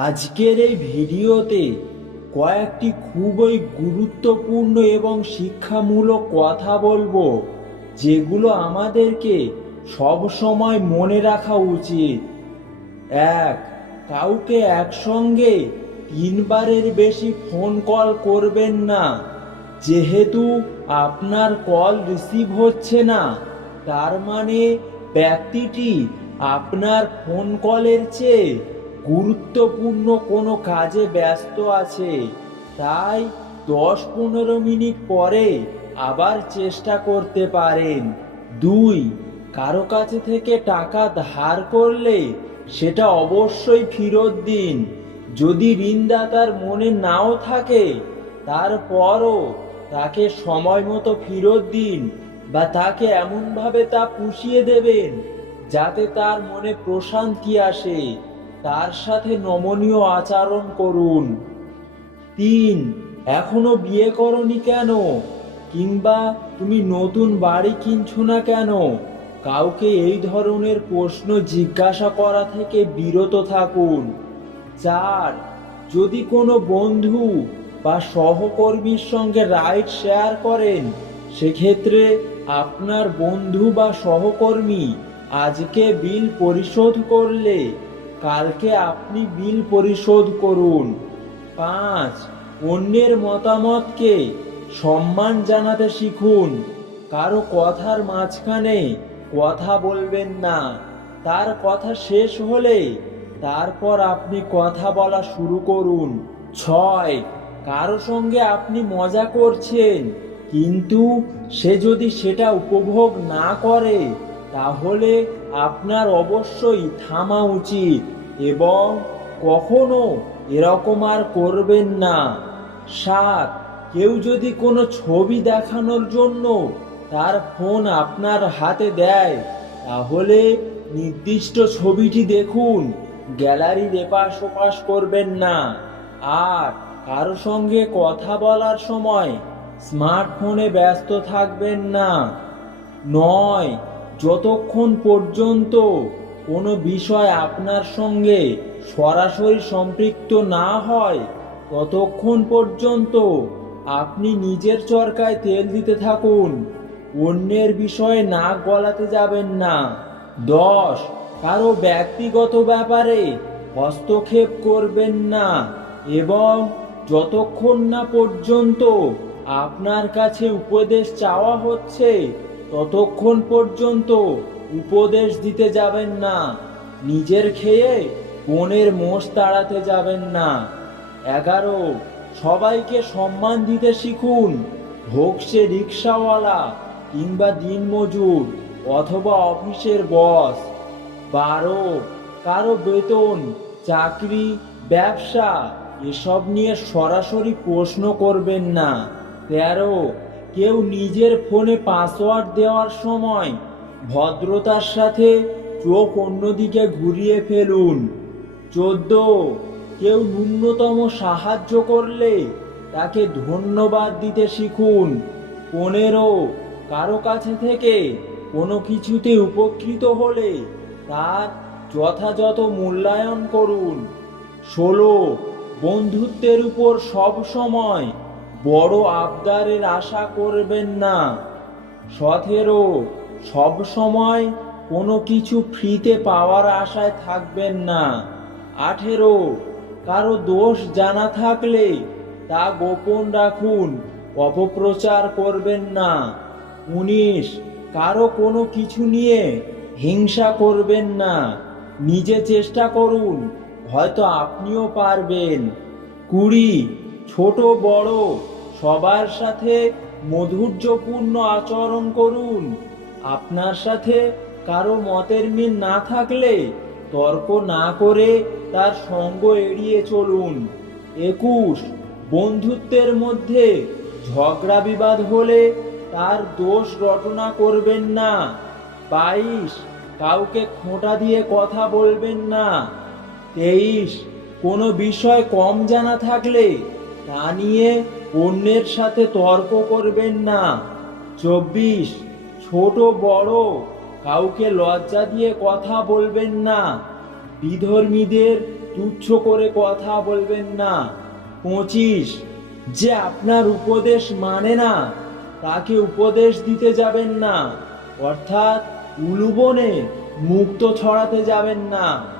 আজকের এই ভিডিওতে কয়েকটি খুবই গুরুত্বপূর্ণ এবং শিক্ষামূলক কথা বলব, যেগুলো আমাদেরকে সব সময় মনে রাখা উচিত। এক, কাউকে একসঙ্গে তিনবারের বেশি ফোন কল করবেন না। যেহেতু আপনার কল রিসিভ হচ্ছে না, তার মানে ব্যক্তিটি আপনার ফোন কলের চেয়ে গুরুত্বপূর্ণ কোনো কাজে ব্যস্ত আছে, তাই দশ পনেরো মিনিট পরে আবার চেষ্টা করতে পারেন। দুই, কারও কাছে থেকে টাকা ধার করলে সেটা অবশ্যই ফেরত দিন। যদি ঋণদাতার মনে নাও থাকে, তারপরও তাকে সময় মতো ফেরত দিন বা তাকে এমনভাবে তা পুষিয়ে দেবেন যাতে তার মনে প্রশান্তি আসে। তার সাথে নমনীয় আচরণ করুন। তিন, এখনও বিয়ে করনি কেন? কিংবা তুমি নতুন বাড়ি কিনছো না কেন? কাউকে এই ধরনের প্রশ্ন জিজ্ঞাসা করা থেকে বিরত থাকুন। চার, যদি কোনো বন্ধু বা সহকর্মীর সঙ্গে রাইড শেয়ার করেন, সেক্ষেত্রে আপনার বন্ধু বা সহকর্মী আজকে বিল পরিশোধ করলে কালকে আপনি বিল পরিশোধ করুন। পাঁচ, অন্যের মতামতকে সম্মান জানাতে শিখুন। কারও কথার মাঝখানে কথা বলবেন না। তার কথা শেষ হলে তারপর আপনি কথা বলা শুরু করুন। ছয়, কারও সঙ্গে আপনি মজা করছেন, কিন্তু সে যদি সেটা উপভোগ না করে তাহলে আপনার অবশ্যই থামা উচিত এবং কখনো এরকম আর করবেন না। সাত, কেউ যদি কোনো ছবি দেখানোর জন্য তার ফোন আপনার হাতে দেয়, তাহলে নির্দিষ্ট ছবিটি দেখুন গ্যালারির এপাশ ওপাশ করবেন না। আর কারও সঙ্গে কথা বলার সময় স্মার্টফোনে ব্যস্ত থাকবেন না। নয় যতক্ষণ পর্যন্ত কোনো বিষয় আপনার সঙ্গে সরাসরি সম্পৃক্ত না হয়, ততক্ষণ পর্যন্ত আপনি নিজের চরকায় তেল দিতে থাকুন। অন্যের বিষয়ে নাক গলাতে যাবেন না। দশ কারও ব্যক্তিগত ব্যাপারে হস্তক্ষেপ করবেন না এবং যতক্ষণ না পর্যন্ত আপনার কাছে উপদেশ চাওয়া হচ্ছে ততক্ষণ পর্যন্ত উপদেশ দিতে যাবেন না। নিজের খেয়ে বনের মোষ তাড়াতে যাবেন না। এগারো, সবাইকে সম্মান দিতে শিখুন। হোক সে রিক্সাওয়ালা কিংবা দিনমজুর অথবা অফিসের বস। বারো, কারও বেতন, চাকরি, ব্যবসা এসব নিয়ে সরাসরি প্রশ্ন করবেন না। তেরো কেউ নিজের ফোনে পাসওয়ার্ড দেওয়ার সময় ভদ্রতার সাথে চোখ অন্যদিকে ঘুরিয়ে ফেলুন। চোদ্দ, কেউ ন্যূনতম সাহায্য করলে তাকে ধন্যবাদ দিতে শিখুন। পনেরো, কারও কাছে থেকে কোনো কিছুতে উপকৃত হলে তার যথাযথ মূল্যায়ন করুন। ষোলো, বন্ধুত্বের উপর সব সময় বড় আবদারের আশা করবেন না। সতেরো সব সময় কোনো কিছু ফ্রিতে পাওয়ার আশায় থাকবেন না। আঠেরো, কারও দোষ জানা থাকলে তা গোপন রাখুন, অপপ্রচার করবেন না। উনিশ, কারও কোনো কিছু নিয়ে হিংসা করবেন না। নিজে চেষ্টা করুন, হয়তো আপনিও পারবেন। কুড়ি, ছোট বড় সবার সাথে মধুর্যপূর্ণ আচরণ করুন। আপনার সাথে কারও মতের মিল না থাকলে তর্ক না করে তার সঙ্গ এড়িয়ে চলুন। একুশ, বন্ধুত্বের মধ্যে ঝগড়া বিবাদ হলে তার দোষ রটনা করবেন না। বাইশ, কাউকে খোঁটা দিয়ে কথা বলবেন না। তেইশ, কোনো বিষয় কম জানা থাকলে তা নিয়ে অন্যের সাথে তর্ক করবেন না। চব্বিশ, ছোট, বড়, কাউকে লজ্জা দিয়ে কথা বলবেন না। বিধর্মীদের তুচ্ছ করে কথা বলবেন না। পঁচিশ, যে আপনার উপদেশ মানে না, তাকে উপদেশ দিতে যাবেন না। অর্থাৎ উলুবনে মুক্ত ছড়াতে যাবেন না।